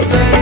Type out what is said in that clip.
say.